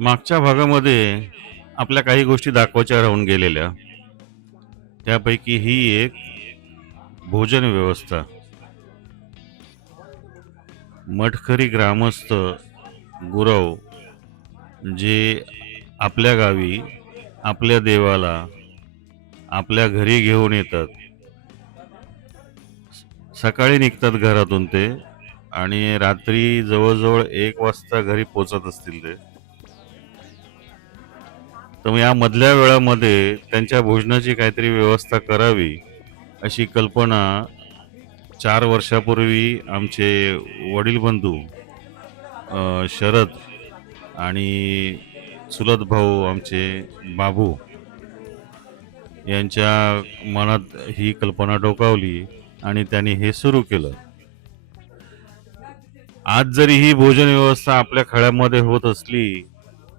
मागच्या भागामध्ये आपल्या काही गोष्टी दाखवायच्या राहून गेलेल्या. त्यापैकी ही एक भोजन व्यवस्था. मठकरी ग्रामस्थ गुरव जे आपल्या गावी आपल्या देवाला आपल्या घरी घेऊन येतात. सकाळी निघतात घरातून ते आणि रात्री जवळजवळ 1 वाजता घरी पोचत असतील ते. तर मग या मधल्या वेळामध्ये त्यांच्या भोजनाची काहीतरी व्यवस्था करावी अशी कल्पना 4 वर्षापूर्वी आमचे वडील बंधू शरद आणि चुलत भाऊ आमचे बाबू यांच्या मनात ही कल्पना डोकावली आणि त्यांनी हे सुरू केलं. आज जरी ही भोजन व्यवस्था आपल्या खळ्यामध्ये होत असली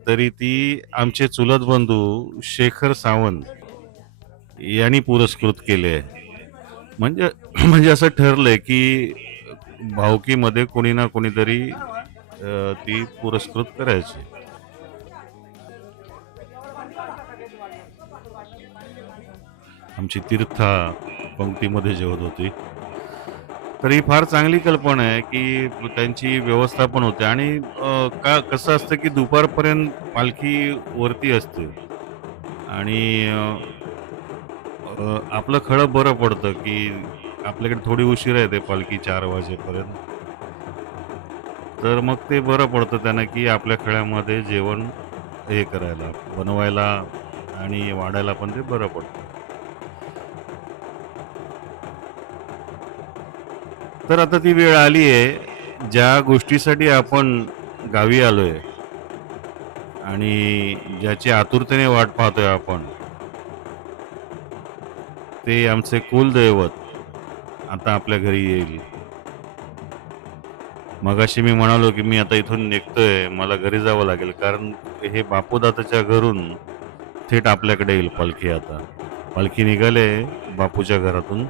तरी ती आमचे चुलत बंधू शेखर सावंत यांनी पुरस्कृत केले आहे. म्हणजे म्हणजे असं ठरलंय की भावकीमध्ये कोणी ना कोणीतरी ती पुरस्कृत करायची. आमची तीर्था पंक्तीमध्ये जेवत होती. तर ही फार चांगली कल्पना आहे की त्यांची व्यवस्था पण होते आणि का कसं असतं की दुपारपर्यंत पालखी वरती असते आणि आपलं खळं बरं पडतं की आपल्याकडे थोडी उशीर येते पालखी 4 वाजेपर्यंत. तर मग ते बरं पडतं त्यांना की आपल्या खळ्यामध्ये जेवण हे करायला बनवायला आणि वाढायला पण ते बरं पडतं. तर आता ती वेळ आली आहे ज्या गोष्टीसाठी आपण गावी आलोय आणि ज्याची आतुरतेने वाट पाहतोय आपण, ते आमचे कुलदैवत आता आपल्या घरी येईल. मगाशी मी म्हणालो की मी आता इथून निघतोय, मला घरी जावं लागेल कारण हे बापूदादाच्या घरून थेट आपल्याकडे येईल पालखी. आता पालखी निघाले बापूच्या घरातून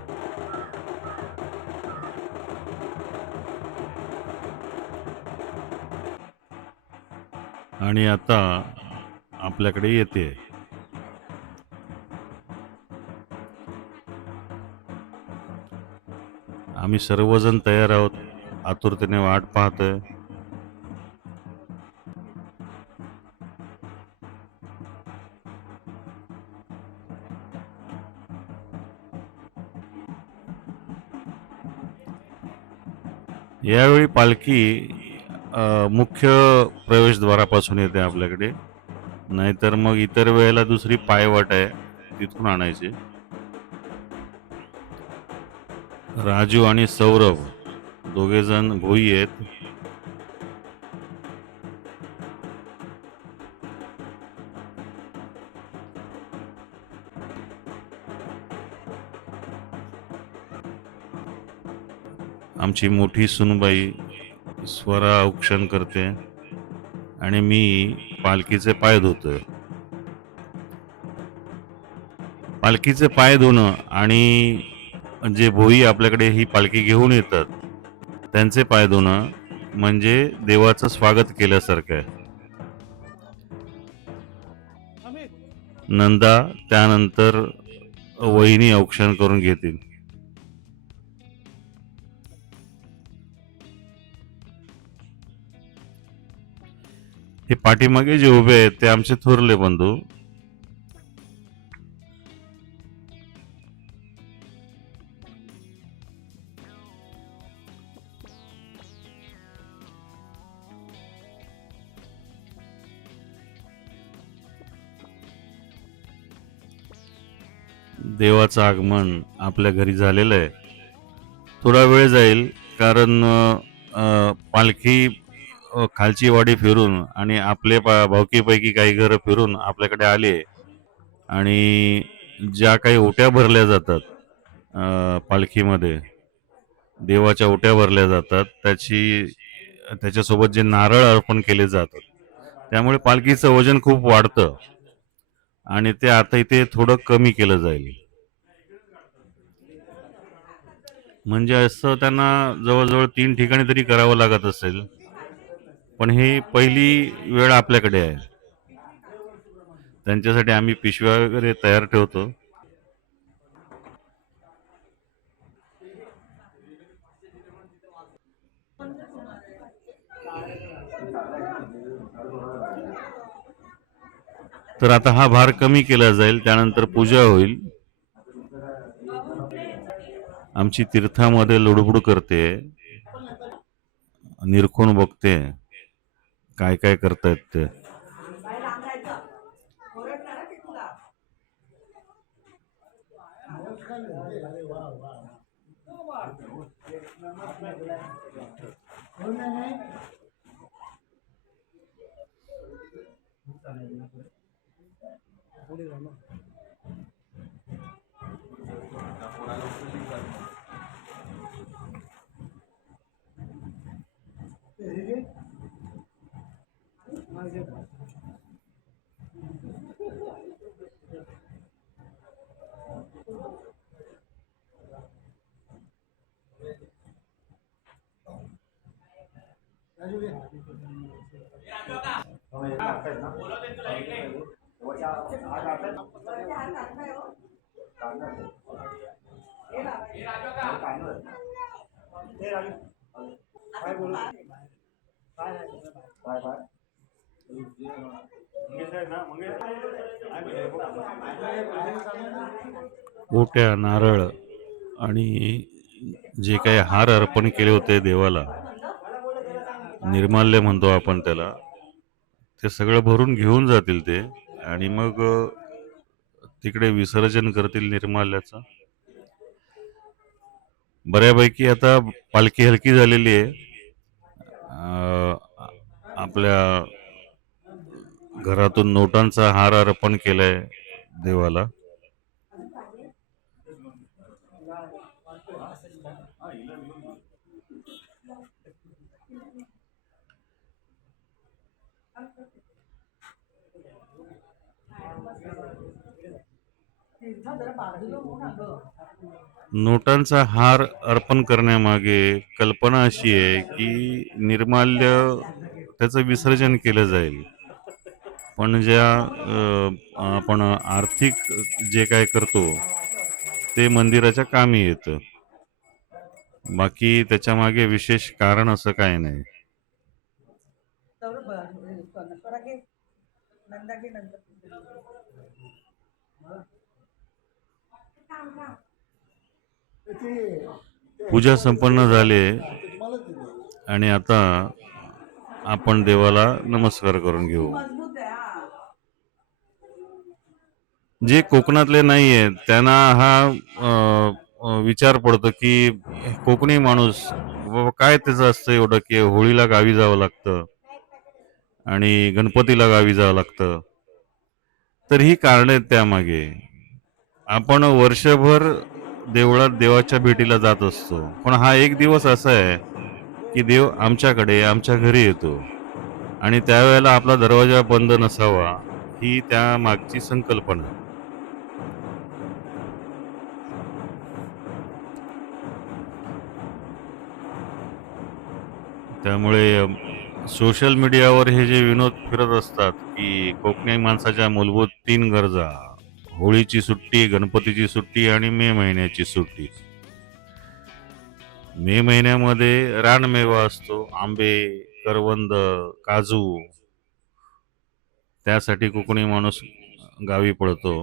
आणि आता आपल्याकडे येते. आम्ही सर्वजण तयार आहोत, आतुरतेने वाट पाहतोय. यावेळी पालखी मुख्य प्रवेशद्वारापासून येते आपल्याकडे, नाहीतर मग इतर वेळेला दुसरी पायवाट आहे तिथून आणायची. राजू आणि सौरभ दोघे जण भोई आहेत. आमची मोठी सुनबाई स्वरा औक्षण करते आणि मी पालखीचे पाय धुतोय. पालखीचे पाय धुणं आणि जे भोई आपल्याकडे ही पालखी घेऊन येतात त्यांचे पाय धुणं म्हणजे देवाचं स्वागत केल्यासारखं आहे. नंदा त्यानंतर वहिनी औक्षण करून घेतील. हे पाठीमागे जे उभे आहेत ते आमचे थोरले बंधू. देवाचं आगमन आपल्या घरी झालेलं आहे. थोडा वेळ जाईल कारण पालखी खालची वाडी फिरून आणि आपले भावकीपैकी काही घरं फिरून आपल्याकडे आले आणि ज्या काही ओट्या भरल्या जातात पालखीमध्ये, देवाच्या ओट्या भरल्या जातात, त्याच्यासोबत जे नारळ अर्पण केले जातात, त्यामुळे पालखीचं वजन खूप वाढतं आणि ते आता इथे थोडं कमी केलं जाईल. म्हणजे असं त्यांना जवळजवळ 3 ठिकाणी तरी करावं लागत असेल, पण ही पहिली वेळ आपल्याकडे आहे. त्यांच्यासाठी आम्ही पिशव्या वगैरे तयार ठेवतो. तर आता हा भार कमी केला जाईल, त्यानंतर पूजा होईल. आमची तीर्थामध्ये लुडबुड करते, निरखून बघते काय काय करतायत ते. ओट्या, नारळ आणि जे काही हार अर्पण केले होते देवाला, निर्माल्य म्हणतो आपण त्याला, ते सगळं भरून घेऊन जातील ते. आणि मग तिकडे विसर्जन करतील निर्माल्याचं. बऱ्यापैकी आता पालखी हलकी झालेली आहे. आपल्या घरातून नोटांचा हार अर्पण केलाय देवाला. नोटांचा हार अर्पण करण्यामागे कल्पना अशी आहे की निर्माल्य त्याचं विसर्जन केलं जाईल, पण ज्या आपण आर्थिक जे काय करतो ते मंदिराच्या कामी येतं. बाकी त्याच्या मागे विशेष कारण असं काय नाही. पूजा संपन्न झाली आणि आता आपण देवाला नमस्कार करून घेऊ. जे कोकणातले नाही आहेत त्यांना हा विचार पडतो की कोकणी माणूस बाबा काय त्याचं असतं एवढं की होळीला गावी जावं लागतं आणि गणपतीला गावी जावं लागतं. तर ही कारण आहेत त्यामागे. आपण वर्षभर देवळात देवाच्या भेटीला जात असतो, पण हा एक दिवस असा आहे की देव आमच्याकडे आमच्या घरी येतो आणि त्यावेळेला आपला दरवाजा बंद नसावा, ही त्या मागची संकल्पना. त्यामुळे सोशल मीडियावर हे जे विनोद फिरत असतात की कोकणी माणसाच्या मूलभूत 3 गरजा, होळीची सुट्टी, गणपतीची सुट्टी आणि मे महिन्याची सुट्टी. मे महिन्यामध्ये रानमेवा असतो, आंबे, करवंद, काजू. त्यासाठी कोकणी माणूस गावी पळतो.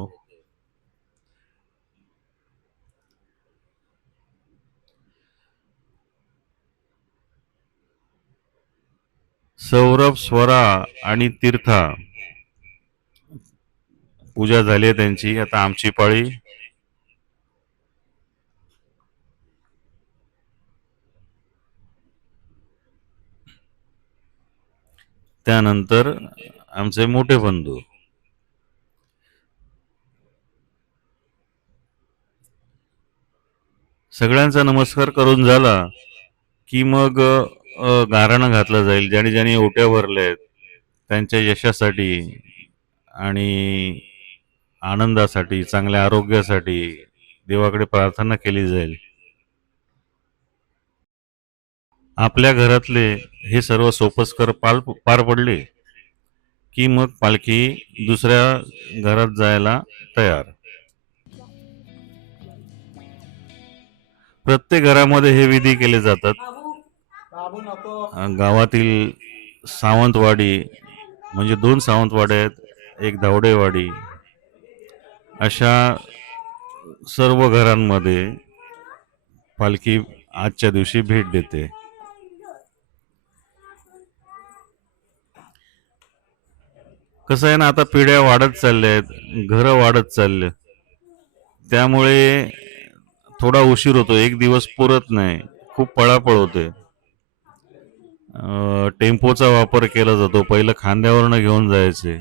सौरभ, स्वरा आणि तीर्था पूजा झाली आहे त्यांची. आता आमची पाळी. त्यानंतर आमचे मोठे बंधू. सगळ्यांचा नमस्कार करून झाला की मग गाराणं घातलं जाईल. ज्याने ज्याने ओट्या भरल्या आहेत त्यांच्या यशासाठी आणि आनंदासाठी, चांगल्या आरोग्यासाठी देवाकडे प्रार्थना केली जाईल. आपल्या घरातले हे सर्व सोपस्कर पार पडले की मग पालखी दुसऱ्या घरात जायला तयार. प्रत्येक घरामध्ये हे विधी केले जातात. गावातील सावंतवाडी म्हणजे 2 सावंतवाड्या आहेत, एक धावडेवाडी, अशा सर्व घरांमध्ये पालखी आजच्या दिवशी भेट देते. कसं आहे ना, आता पिढ्या वाढत चालल्या आहेत, घरं वाढत चालले, त्यामुळे थोडा उशीर होतो, एक दिवस पुरत नाही, खूप पळापळ होते. टेम्पोचा वापर केला जातो. पहिलं खांद्यावरनं घेऊन जायचे,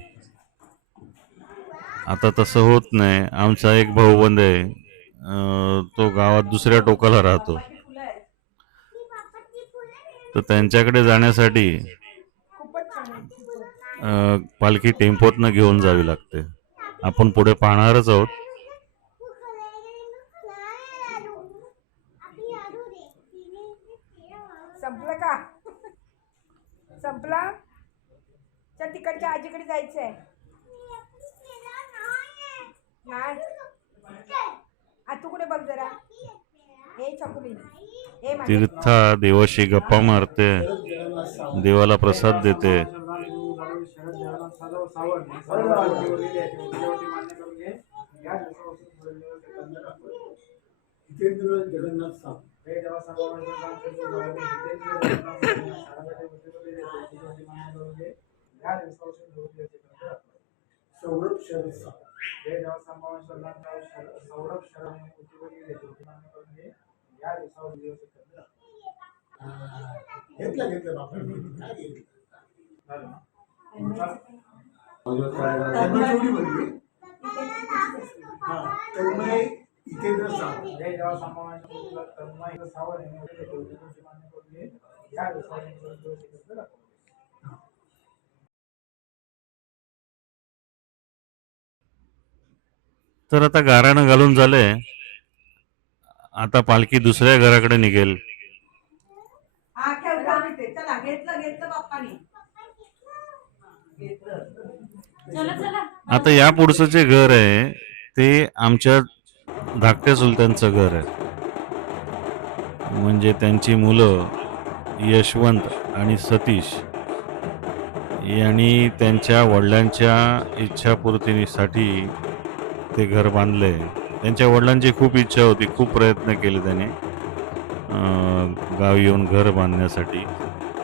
आता तसं होत नाही. आमचा एक भाऊबंद आहे, तो गावात दुसऱ्या टोकाला राहतो, तर त्यांच्याकडे जाण्यासाठी पालखी टेम्पोतनं घेऊन जावी लागते. आपण पुढे पाहणारच आहोत. संपलं का? संपला? चल तिकडच्या आजीकडे जायचंय. नाही तू कुठे बघ जरा. हे चकुली, तीर्था देवाशी गप्पा मारते, देवाला प्रसाद देते. तर आता गाराणं घालून झालंय, आता पालखी दुसऱ्या घराकडे निघेल. आता या पुढचं जे घर आहे ते आमच्या धाकट्या चुलत्यांचं घर आहे, म्हणजे त्यांची मुलं यशवंत आणि सतीश यांनी त्यांच्या वडिलांच्या इच्छापूर्तीसाठी ते घर बांधले. त्यांच्या वडिलांची खूप इच्छा होती, खूप प्रयत्न केले त्याने गावी येऊन घर बांधण्यासाठी,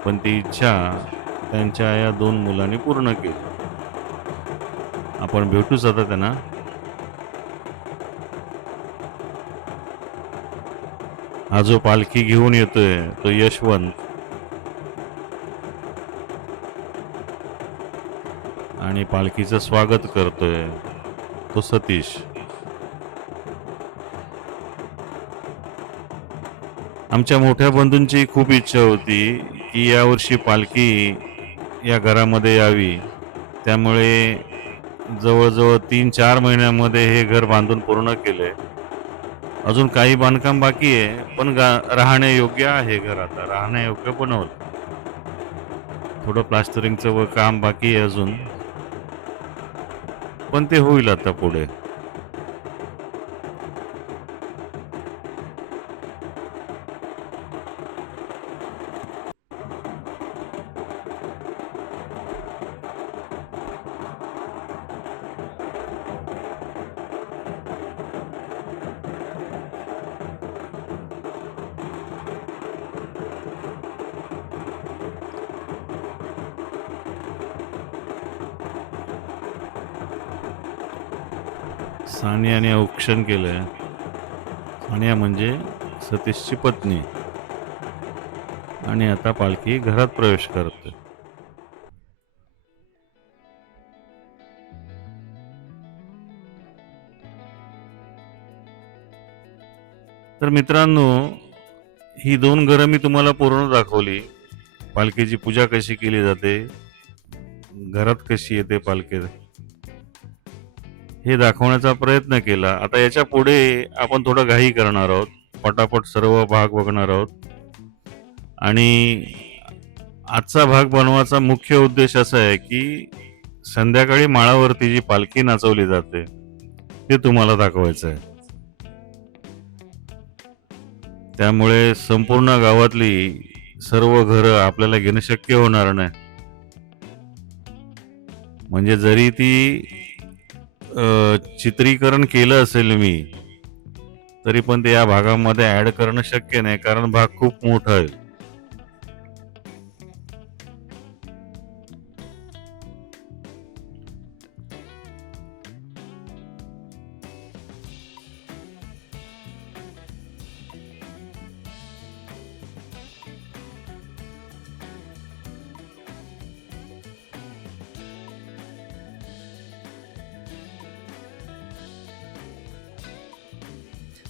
पण ती इच्छा त्यांच्या या 2 मुलांनी पूर्ण केली. आपण भेटूच आता त्यांना. हा जो पालखी घेऊन येतोय तो यशवंत, आणि पालखीचं स्वागत करतोय तो सतीश. आमच्या मोठ्या बंधूंची खूप इच्छा होती की यावर्षी पालखी या घरामध्ये यावी, त्यामुळे जवळजवळ 3-4 महिन्यामध्ये हे घर बांधून पूर्ण केले. अजून काही बांधकाम बाकी आहे, पण राहण्यायोग्य आहे घर, आता राहण्यायोग्य बनवलं. थोडं प्लास्टरिंगचं काम बाकी आहे अजून, पण ते होईल आता पुढे. सानियाने औक्षण केलंय. सानिया म्हणजे सतीशची पत्नी, आणि आता पालखी घरात प्रवेश करते. तर मित्रांनो, ही 2 घरं मी तुम्हाला पूर्ण दाखवली. पालखीची पूजा कशी केली जाते, घरात कशी येते पालखी, हे दाखवण्याचा प्रयत्न केला. आता याच्या पुढे आपण थोडं घाई करणार आहोत, पटापट सर्व भाग बघणार आहोत. आणि आजचा भाग बनवायचा मुख्य उद्देश असा आहे की संध्याकाळी माळावरती जी पालखी नाचवली जाते ते तुम्हाला दाखवायचं आहे. त्यामुळे संपूर्ण गावातली सर्व घरं आपल्याला घेणं शक्य होणार नाही. म्हणजे जरी ती चित्रीकरण केलं असेल मी, तरी पण ते या भागामध्ये ऍड करणं शक्य नाही, कारण भाग खूप मोठा आहे.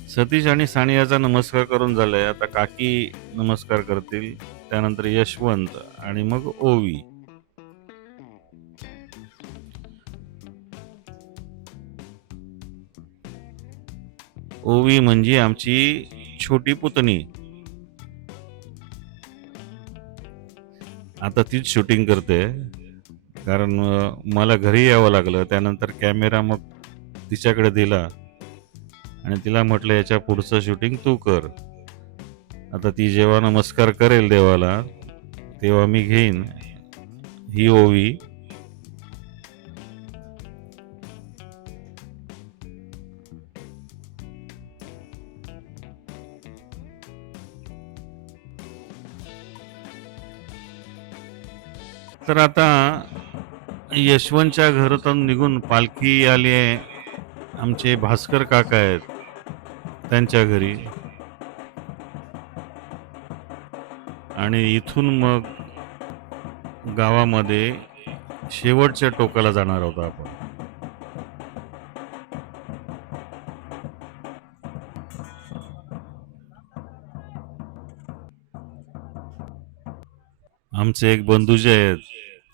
सतीश आणि सानियाचा नमस्कार करून झालाय. आता काकी नमस्कार करतील, त्यानंतर यशवंत आणि मग ओवी. ओवी म्हणजे आमची छोटी पुतणी. आता तीच शूटिंग करते, कारण मला घरी यावं लागलं. त्यानंतर कॅमेरा मग तिच्याकडे दिला आणि तिला म्हटलं याच्या पुढचं शूटिंग तू कर. आता ती जेव्हा नमस्कार करेल देवाला तेव्हा मी घेईन. ही ओवी. तर आता यशवंतच्या घरातून निघून पालखी आली आहे आमचे भास्कर काका आहेत त्यांच्या घरी, आणि इथून मग गावामध्ये शेवटच्या टोकाला जाणार आहोत आपण. आमचे एक बंधू जे आहेत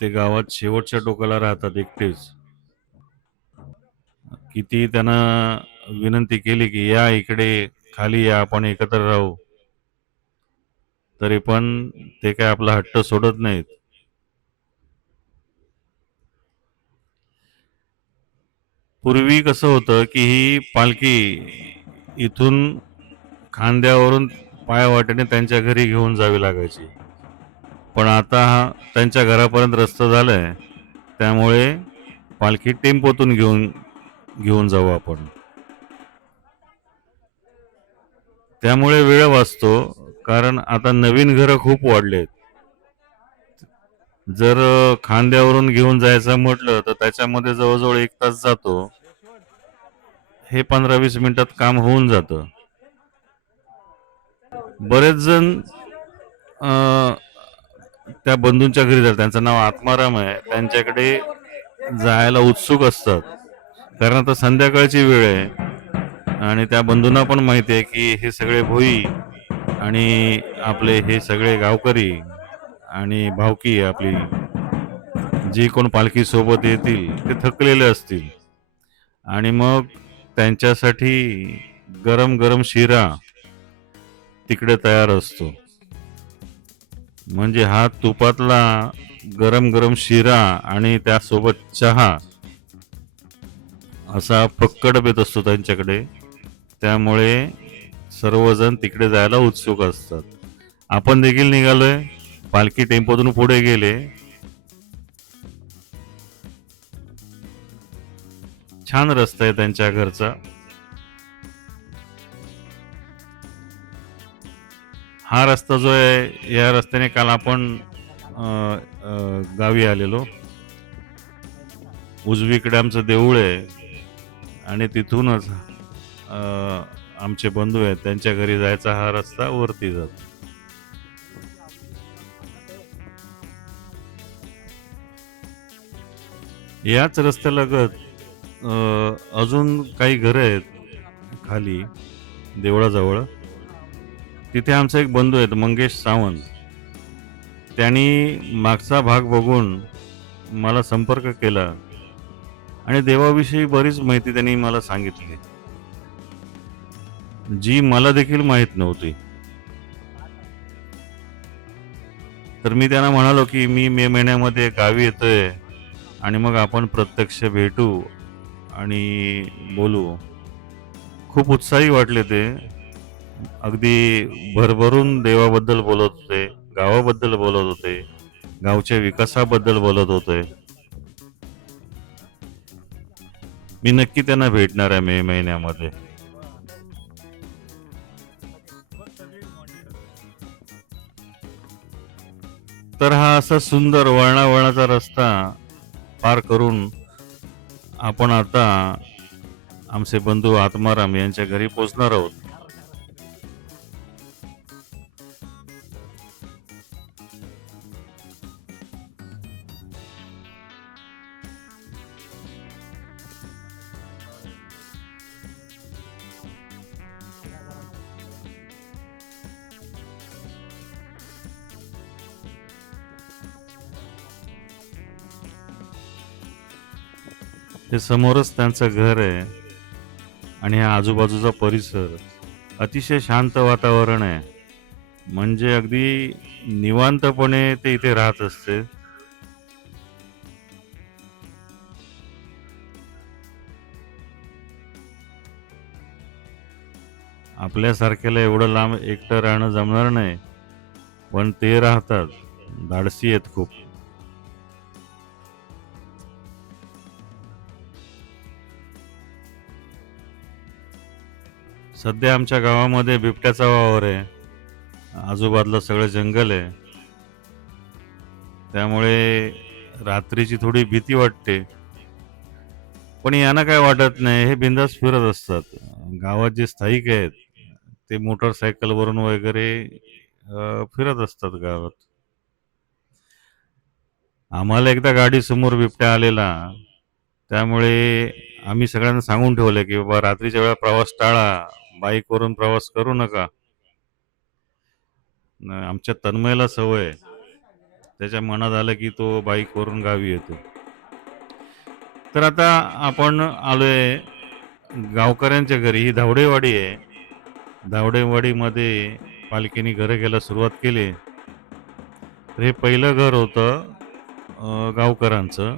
ते गावात शेवटच्या टोकाला राहतात एकटेच. किती त्यांना विनंती केली की या इकडे खाली या, आपण एकत्र राहू, तरी पण ते काय आपला हट्ट सोडत नाहीत. पूर्वी कसं होतं की ही पालखी इथून खांद्यावरून पायवाटेने त्यांच्या घरी घेऊन जावी लागायची, पण आता त्यांच्या घरापर्यंत रस्ता झालाय, त्यामुळे पालखी टेम्पोतून घेऊन जाऊ आपण. त्यामुळे वेळ वाचतो, कारण आता नवीन घरं खूप वाढलेत. जर खांद्यावरून घेऊन जायचं म्हटलं तर त्याच्यामध्ये जवळजवळ 1 तास जातो. हे 15-20 मिनिटात काम होऊन जातं. बरेच जण त्या बंधूंच्या घरी जातात, त्यांचं नाव आत्माराम आहे, त्यांच्याकडे जायला उत्सुक असतात, कारण आता संध्याकाळची वेळ आहे आणि त्या बंधूंना पण माहिती आहे की हे सगळे भोई आणि आपले हे सगळे गावकरी आणि भावकी आपली जी कोण पालखी सोबत येतील ते थकलेले असतील, आणि मग त्यांच्यासाठी गरम गरम शिरा तिकडे तयार असतो. म्हणजे हा तुपातला गरम गरम शिरा आणि त्यासोबत चहा असा फक्कड बेत असतो त्यांच्याकडे. त्यामुळे सर्वजण तिकडे जायला उत्सुक असतात. आपण देखील निघालोय. पालखी टेम्पोतून पुढे गेले. छान रस्ता आहे त्यांच्या घरचा. हा रस्ता जो आहे, या रस्त्याने काल आपण गावी आलेलो. उजवीकडे आमचं देऊळ आहे आणि तिथूनच आमचे बंधू आहेत त्यांच्या घरी जायचा हा रस्ता वरती जातो. याच रस्त्यालगत अजून काही घरं आहेत खाली देवळाजवळ. तिथे आमचा एक बंधू आहेत मंगेश सावंत. त्यांनी मागचा भाग बघून मला संपर्क केला आणि देवाविषयी बरीच माहिती त्यांनी मला सांगितली, जी मला देखील माहित नव्हती. तर मी त्यांना म्हणालो की मी मे महिन्यामध्ये गावी येतोय आणि मग आपण प्रत्यक्ष भेटू आणि बोलू. खूप उत्साही वाटले ते. अगदी भरभरून देवाबद्दल बोलत होते, गावाबद्दल बोलत होते, गावच्या विकासाबद्दल बोलत होते. मी नक्की त्यांना भेटणार आहे मे महिन्यामध्ये. तर हा असा सुंदर वळणावळणाचा रस्ता पार करून आपण आता आमचे बंधू आत्माराम यांच्या घरी पोहोचणार आहोत. हे समोरच त्यांचं घर आहे आणि हा आजूबाजूचा परिसर अतिशय शांत वातावरण आहे. म्हणजे अगदी निवांतपणे ते इथे राहत असते. आपल्यासारख्याला एवढं लांब एकटं राहणं जमणार नाही, पण ते राहतात. धाडसी आहेत खूप. सध्या आमच्या गावामध्ये बिबट्याचा वावर आहे. आजूबाजूला सगळं जंगल आहे, त्यामुळे रात्रीची थोडी भीती वाटते. पण यांना काय वाटत नाही, हे बिंदास फिरत असतात. गावात जे स्थायिक आहेत ते मोटरसायकलवरून वगैरे फिरत असतात गावात. आम्हाला एकदा गाडी समोर बिबट्या आलेला, त्यामुळे आम्ही सगळ्यांना सांगून ठेवलं की बाबा रात्रीच्या वेळा प्रवास टाळा, बाईकवरून प्रवास करू नका. आमच्या तन्मयला सवय आहे. त्याच्या मनात आलं की तो बाईकवरून गावी येतो. तर आता आपण आलोय गावकऱ्यांच्या घरी. ही धावडेवाडी आहे. धावडेवाडीमध्ये पालखीने घरं घ्यायला सुरुवात केली. तर हे पहिलं घर होतं गावकऱ्यांचं.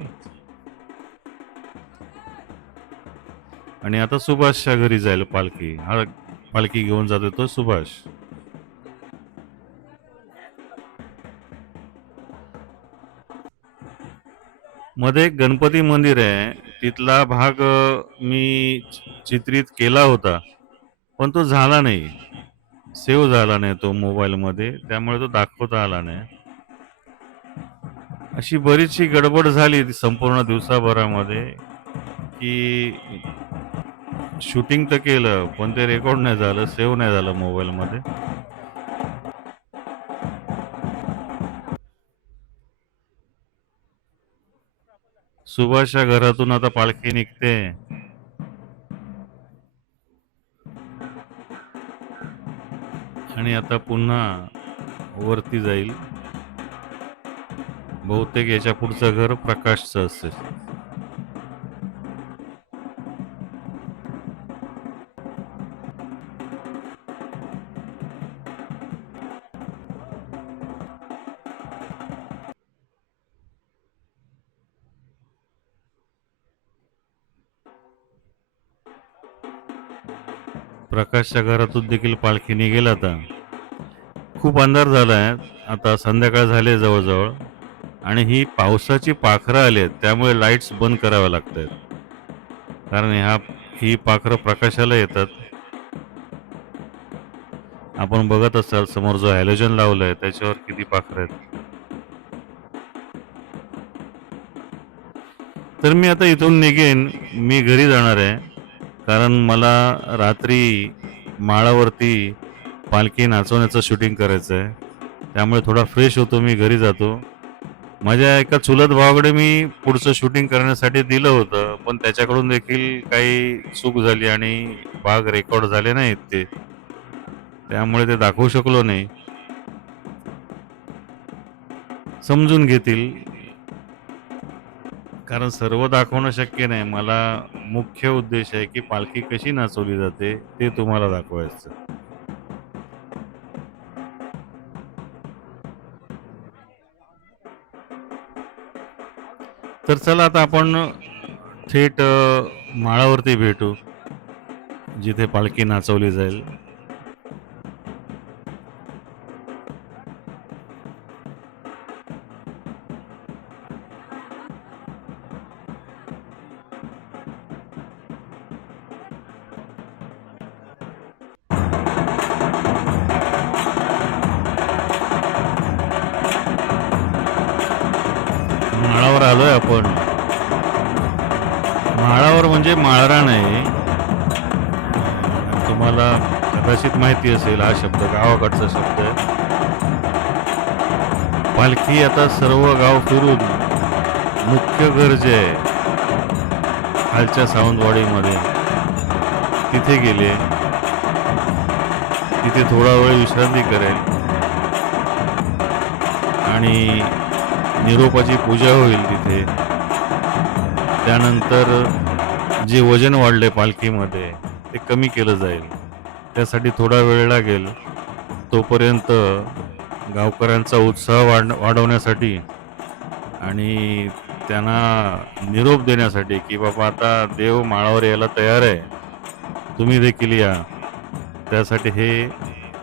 आणि आता सुभाषच्या घरी जाईल पालखी. हा पालखी घेऊन जातो तो सुभाष. मध्ये एक गणपती मंदिर आहे, तिथला भाग मी चित्रित केला होता, पण तो झाला नाही, सेव्ह झाला नाही तो मोबाईलमध्ये, त्यामुळे तो दाखवता आला नाही. अशी बरीचशी गडबड झाली संपूर्ण दिवसाभरामध्ये की शूटिंग तर केलं, पण ते रेकॉर्ड नाही झालं, सेव्ह नाही झालं मोबाईलमध्ये. सुभाषच्या घरातून आता पालखी निघते आणि आता पुन्हा वरती जाईल. बहुतेक याच्या पुढचं घर प्रकाशचं असेल. प्रकाशच्या घरातून देखील पालखी निघेल. आता खूप अंधार झालाय, आता संध्याकाळ झाली जवळजवळ, आणि ही पावसाची पाखरं आली आहेत, त्यामुळे लाईट्स बंद कराव्या लागत आहेत. कारण ही पाखरं प्रकाशाला येतात. आपण बघत असाल समोर जो हॅलोजन लावलाय त्याच्यावर किती पाखरं आहेत. तर मी आता इथून निघेन, मी घरी जाणार आहे. कारण मला रात्री माळावरती पालखी नाचवण्याचं शूटिंग करायचं आहे, त्यामुळे थोडा फ्रेश होतो, मी घरी जातो. माझ्या एका चुलत भावाकडे मी पुढचं शूटिंग करण्यासाठी दिलं होतं, पण त्याच्याकडून देखील काही चूक झाली आणि भाग रेकॉर्ड झाले नाहीत ते, त्यामुळे ते दाखवू शकलो नाही. समजून घेतील, कारण सर्व दाखवणं शक्य नाही. मला मुख्य उद्देश आहे की पालखी कशी नाचवली जाते ते तुम्हाला दाखवायचं. तर चला आता आपण थेट माळावरती भेटू, जिथे पालखी नाचवली जाईल. माळावर आलोय आपण. माळावर म्हणजे माळरा नाही. तुम्हाला कदाचित माहिती असेल, हा शब्द गावाकडचा शब्द आहे. पालखी आता सर्व गाव फिरून मुख्य घर जे आहे खालच्या सावंतवाडीमध्ये तिथे गेले. तिथे थोडा वेळ विश्रांती करेल आणि निरोपाची पूजा होईल तिथे. त्यानंतर जे वजन वाढले पालखीमध्ये ते कमी केलं जाईल. त्यासाठी थोडा वेळ लागेल. तोपर्यंत गावकऱ्यांचा उत्साह वाढवण्यासाठी आणि त्यांना निरोप देण्यासाठी की बाबा आता देव माळावर यायला तयार आहे, तुम्ही देखील या, त्यासाठी हे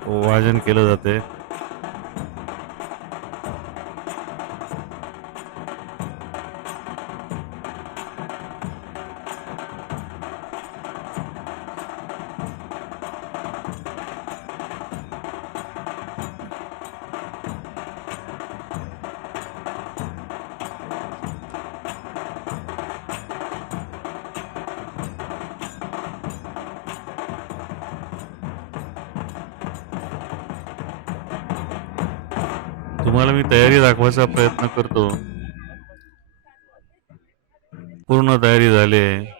वाजन केलं जाते. तुम्हाला मी तयारी दाखवायचा प्रयत्न करतो. पूर्ण तयारी झाली आहे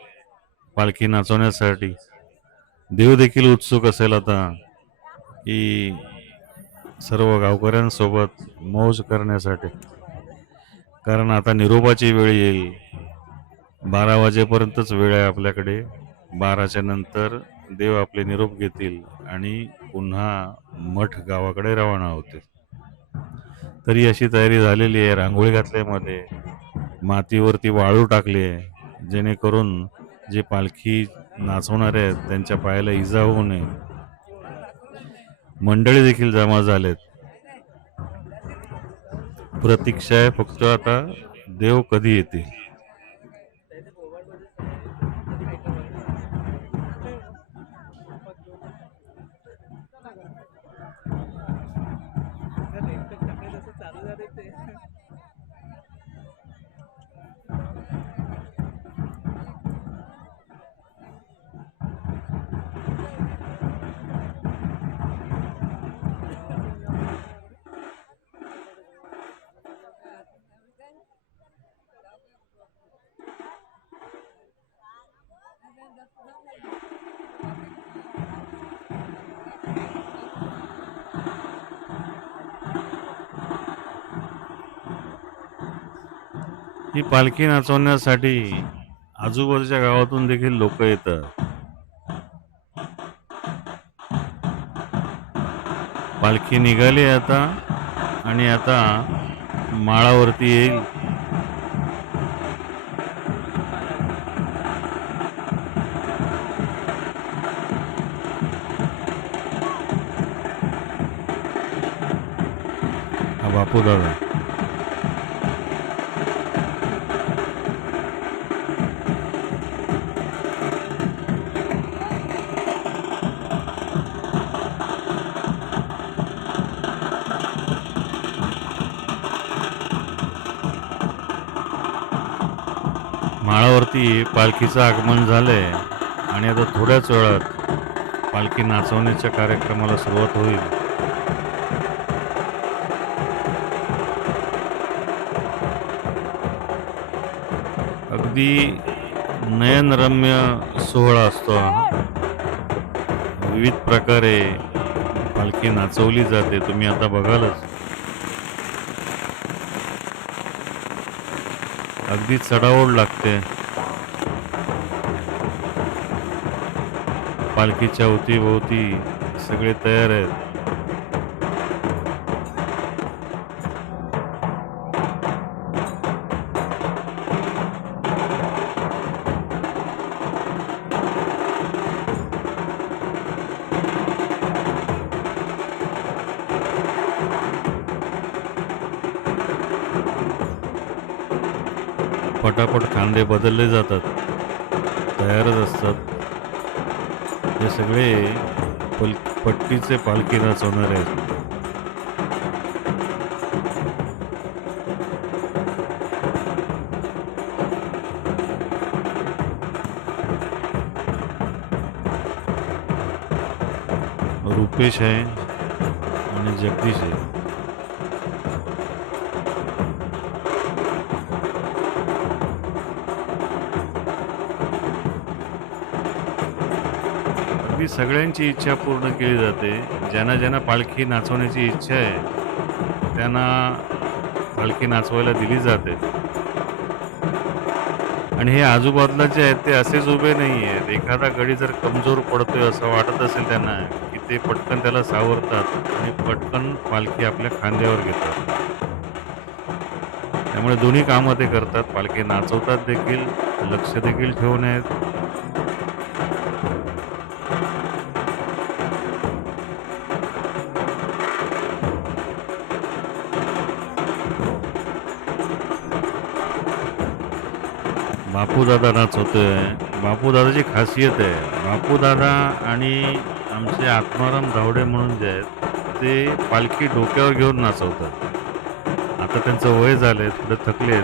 पालखी नाचवण्यासाठी. देव देखील उत्सुक असेल आता की सर्व गावकऱ्यांसोबत मौज करण्यासाठी, कारण आता निरोपाची वेळ येईल. 12 वाजेपर्यंतच वेळ आहे आपल्याकडे. 12च्या नंतर देव आपले निरोप घेतील आणि पुन्हा मठ गावाकडे रवाना होतील. तरी अशी तयारी झालेली आहे. रांगोळी घातल्यामध्ये मातीवरती वाळू टाकली आहे, जेणेकरून जे पालखी नाचवणारे आहेत त्यांच्या पायाला इजा होऊ नये. मंडळी देखील जमा झालेत. प्रतीक्षा आहे फक्त आता देव कधी येतील. ही पालखी नाचवण्यासाठी आजूबाजूच्या गावातून देखील लोक येतात. पालखी निघाली आता आणि आता माळावरती येईल. हा बापू दादा. माळावरती पालखीचं आगमन झालंय आणि आता थोड्याच वेळात पालखी नाचवण्याच्या कार्यक्रमाला सुरुवात होईल. अगदी नयनरम्य सोहळा असतो हा. विविध प्रकारे पालखी नाचवली जाते. तुम्ही आता बघालच. अगदी चढाओढ लागते. पालखीच्या अवतीभोवती सगळे तयार आहेत. पटापट खांदे बदलले जातात, तयारच असतात. हे सगळे पट्टीचे पालखी नाचवणारे आहेत. रुपेश आहे आणि जगदीश आहे. अगदी सगळ्यांची इच्छा पूर्ण केली जाते. ज्यांना ज्यांना पालखी नाचवण्याची इच्छा आहे त्यांना पालखी नाचवायला दिली जाते. आणि हे आजूबाजूला जे आहेत ते असेच उभे नाही आहेत. एखादा गडी जर कमजोर पडतोय असं वाटत असेल त्यांना की ते पटकन त्याला सावरतात आणि पटकन पालखी आपल्या खांद्यावर घेतात. त्यामुळे दोन्ही कामं ते करतात. पालखी नाचवतात देखील, लक्ष देखील ठेवून आहेत. बापूदादा नाचवतोय. बापूदादाची खासियत आहे, बापूदादा आणि आमचे आत्माराम धावडे म्हणून जे आहेत ते पालखी डोक्यावर घेऊन नाचवतात. आता त्यांचं वय झालंय, थोडे थकलेत,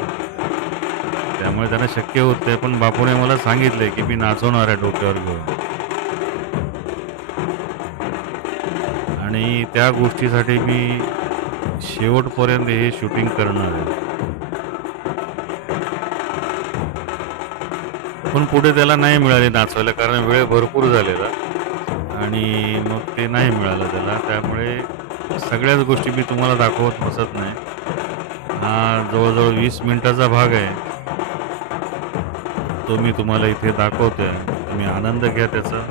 त्यामुळे त्यांना शक्य होत नाही. पण बापूने मला सांगितलंय की मी नाचवणार आहे डोक्यावर घेऊन, आणि त्या गोष्टीसाठी मी शेवटपर्यंत हे शूटिंग करणार आहे. पण पुढे त्याला नाही मिळाले नाचवायला, कारण वेळ भरपूर झालेला आणि मग ते नाही मिळालं त्याला. त्यामुळे सगळ्याच गोष्टी मी तुम्हाला दाखवत बसत नाही. हा जवळजवळ 20 मिनिटाचा भाग आहे, तो मी तुम्हाला इथे दाखवतोय. तुम्ही आनंद घ्या त्याचा.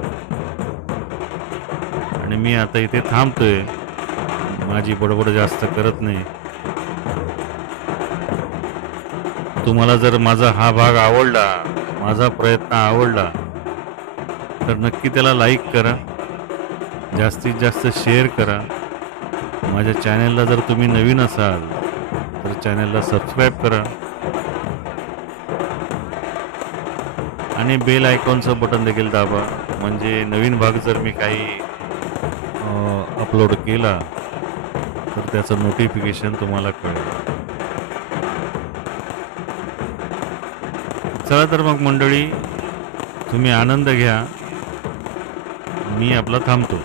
आणि मी आता इथे थांबतोय, माझी बडबड जास्त करत नाही. तुम्हाला जर माझा हा भाग आवडला, माझा प्रयत्न आवडला, तर नक्की त्याला लाईक करा, जास्तीत जास्त शेअर करा. माझ्या चॅनलला जर तुम्ही नवीन असाल तर चॅनलला सबस्क्राईब करा आणि बेल आयकॉनचं बटन देखील दाबा, म्हणजे नवीन भाग जर मी काही अपलोड केला तर त्याचं नोटिफिकेशन तुम्हाला कळेल. चला तर मग मंडळी, तुम्ही आनंद घ्या, मी आपला थांबतो.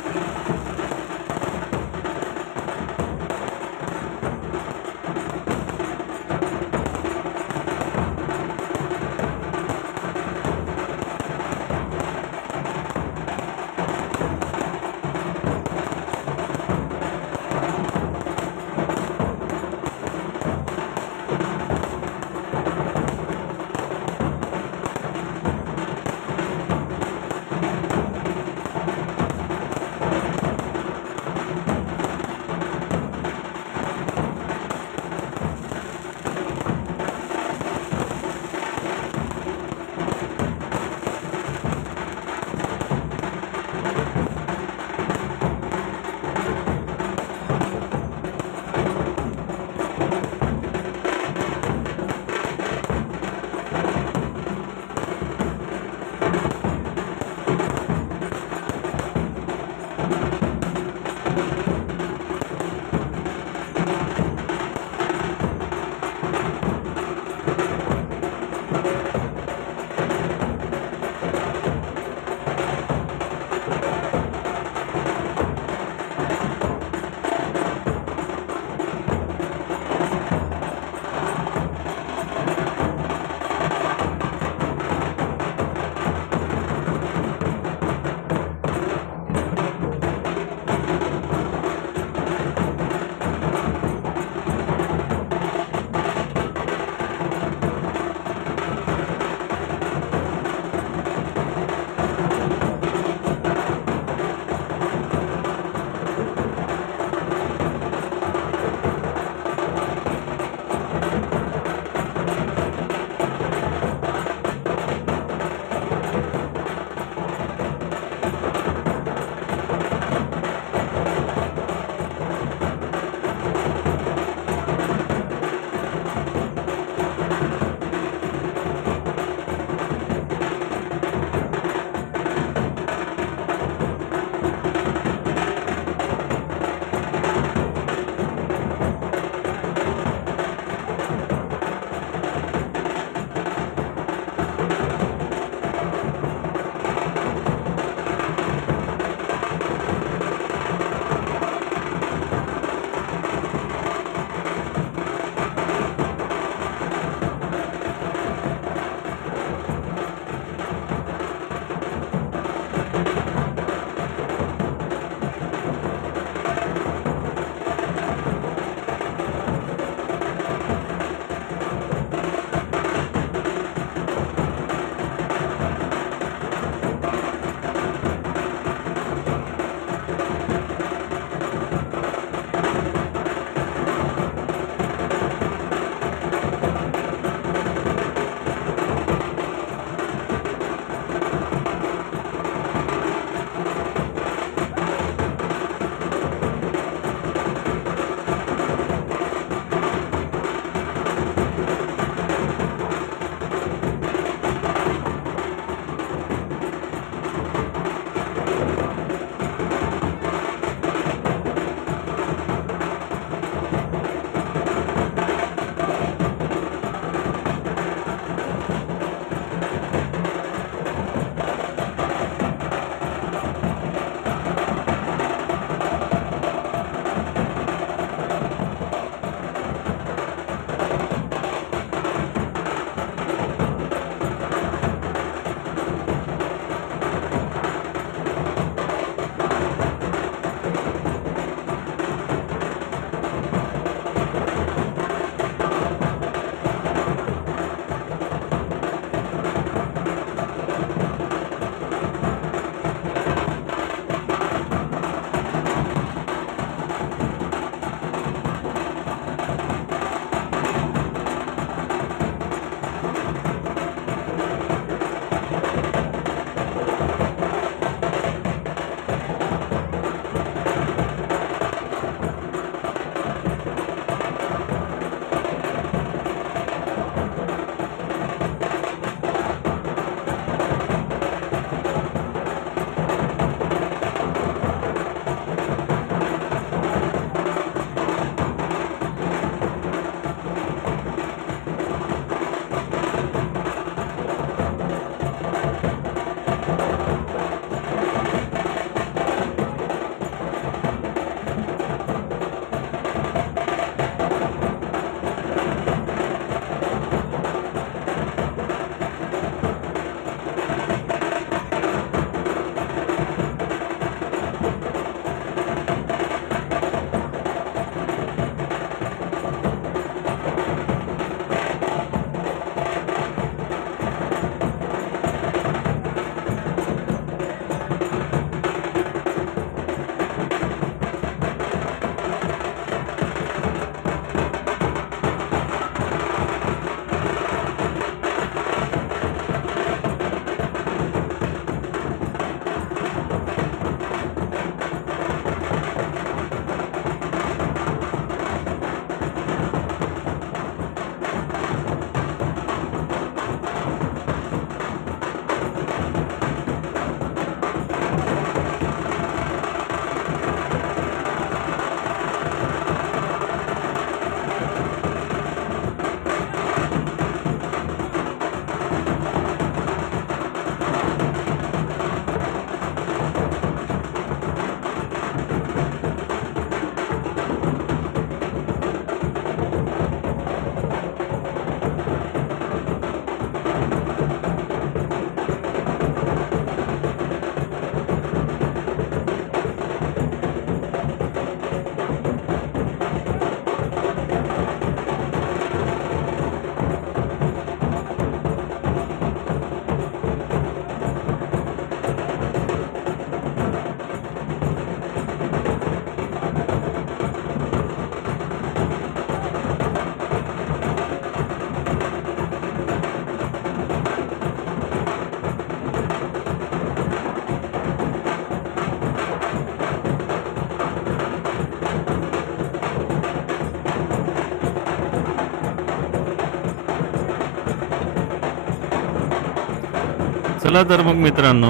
चला तर मग मित्रांनो,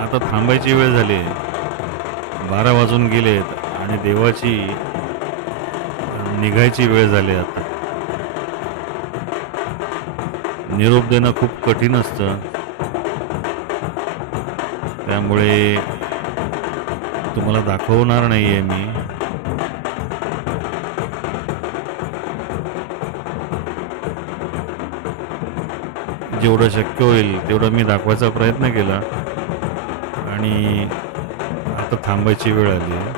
आता थांबायची वेळ झाली आहे. 12 वाजून गेलेत आणि देवाची निघायची वेळ झाली आता. निरोप देणं खूप कठीण असतं. त्यामुळे तुम्हाला दाखवणार नाहीये मी. जेवढं शक्य होईल तेवढं मी दाखवायचा प्रयत्न केला आणि आता थांबायची वेळ आली आहे.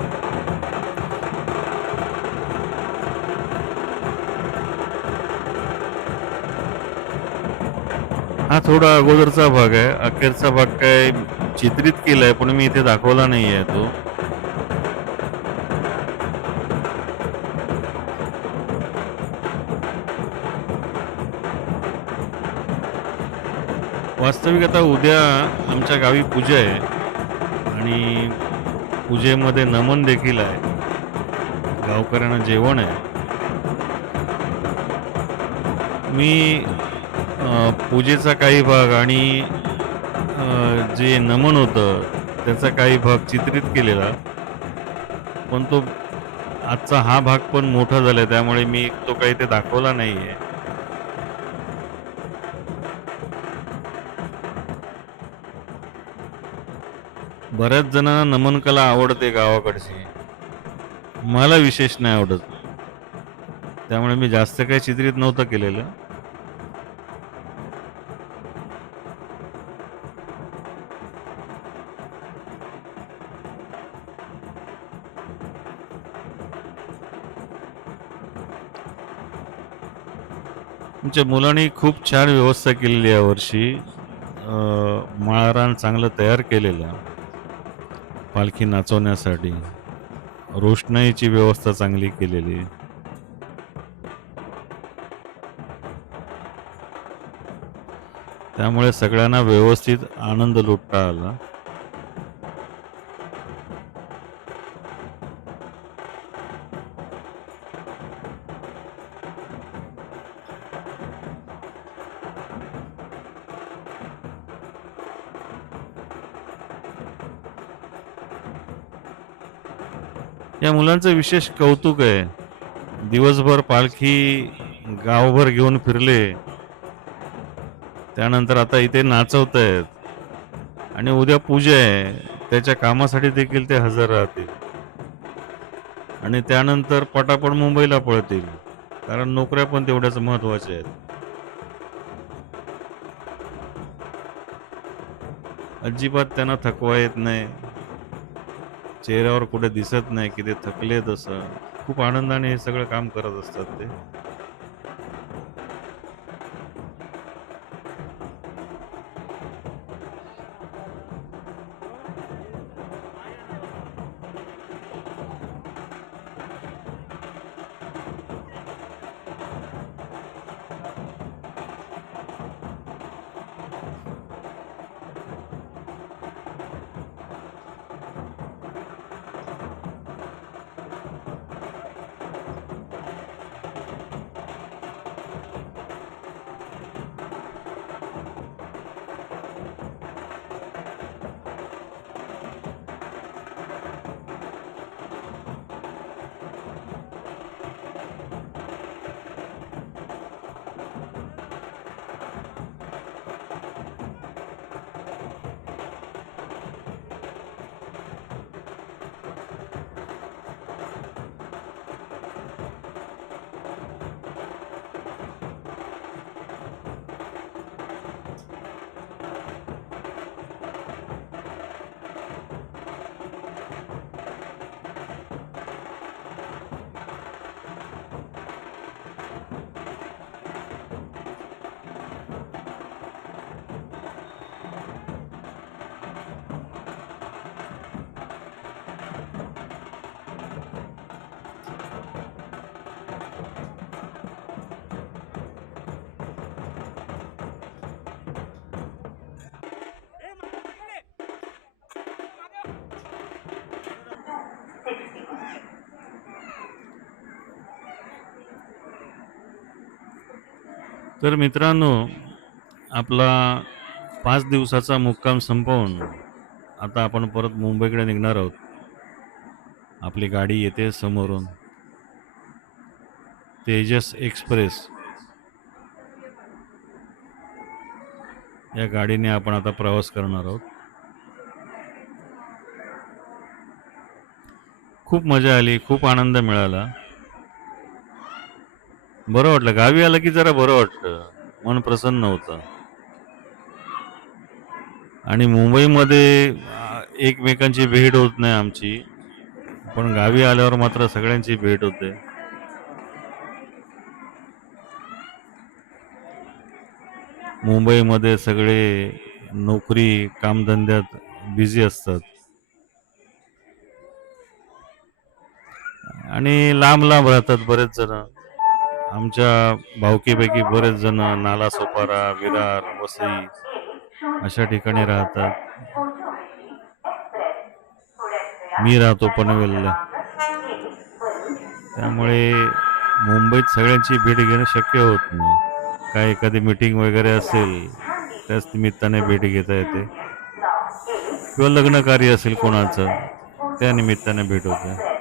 हा थोडा अगोदरचा भाग आहे. अखेरचा भाग काय चित्रित केलाय पण मी इथे दाखवला नाहीये तो. वास्तविक आता उद्या आमच्या गावी पूजा आहे आणि पूजेमध्ये नमन देखील आहे. गावकऱ्यांना जेवण आहे. मी पूजेचा काही भाग आणि जे नमन होतं त्याचा काही भाग चित्रित केलेला, पण तो आजचा हा भाग पण मोठा झालाय त्यामुळे मी तो काही ते दाखवला नाहीये. बऱ्याच जणांना नमन कला आवडते गावाकडची, मला विशेष नाही आवडत, त्यामुळे मी जास्त काही चित्रित नव्हतं केलेलं. तुमच्या मुलांनी खूप छान व्यवस्था केलेली यावर्षी. माळरान चांगलं तयार केलेलं पालखी नाचवण्यासाठी. रोषणाईची व्यवस्था चांगली केलेली. त्यामुळे सगळ्यांना व्यवस्थित आनंद लुटता आला. या मुलांचं विशेष कौतुक आहे. दिवसभर पालखी गावभर घेऊन फिरले, त्यानंतर आता इथे नाचवत आहेत आणि उद्या पूजा आहे, त्याच्या कामासाठी देखील ते हजर राहतील आणि त्यानंतर पटापट मुंबईला पळतील, कारण नोकऱ्या पण तेवढ्याच महत्वाच्या आहेत. अजिबात त्यांना थकवा येत नाही. चेहऱ्यावर कुठे दिसत नाही की ते थकले. तसं खूप आनंदाने हे सगळं काम करत असतात ते. तर मित्रांनो, आपला 5 दिवसाचा मुक्काम संपवून आता आपण परत मुंबईकडे निघणार आहोत. आपली गाडी येते समोरून, तेजस एक्सप्रेस. या गाडीने आपण आता प्रवास करणार आहोत. खूप मजा आली, खूप आनंद मिळाला. बरं वाटलं, गावी आलं की जरा बरं वाटतं, मन प्रसन्न होतं. आणि मुंबईमध्ये एकमेकांची भेट होत नाही आमची, पण गावी आल्यावर मात्र सगळ्यांची भेट होते. मुंबईमध्ये सगळे नोकरी कामधंद्यात बिझी असतात आणि लांब लांब राहतात बरेच जण. आमच्या भावकीपैकी बरेच जण नालासोपारा, विरार, वसई अशा ठिकाणी राहतात. मी राहतो पनवेलला. त्यामुळे मुंबईत सगळ्यांची भेट घेणं शक्य होत नाही. काय एखादी मीटिंग वगैरे असेल त्याच निमित्ताने भेट घेता येते, किंवा लग्न कार्य असेल कोणाचं त्या निमित्ताने भेट होते.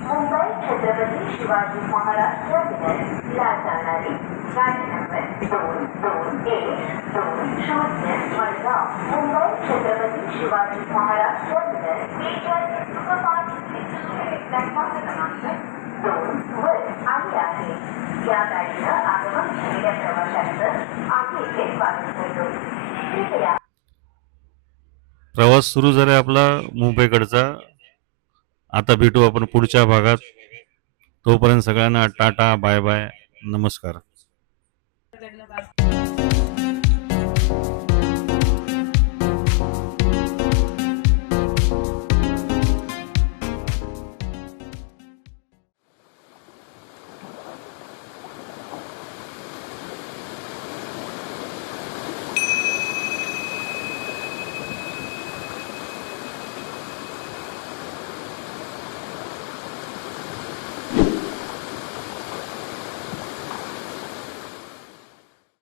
मुंबई छत्रपती शिवाजी महाराज टर्मिनसला जाणारी गाडी number 221220 Madgaon Mumbai Chhatrapati Shivaji Maharaj terminus platform क्रमांक 2 वर आली आहे. या गाडीनं आगमन झालेल्या प्रवाशांचं आम्ही इथे स्वागत करतो. कृपया प्रवास सुरू झाला आपला मुंबईकडचा. आता भेटू आपण पुढच्या भागात. तोपर्यंत सगळ्यांना टाटा, बाय बाय, नमस्कार.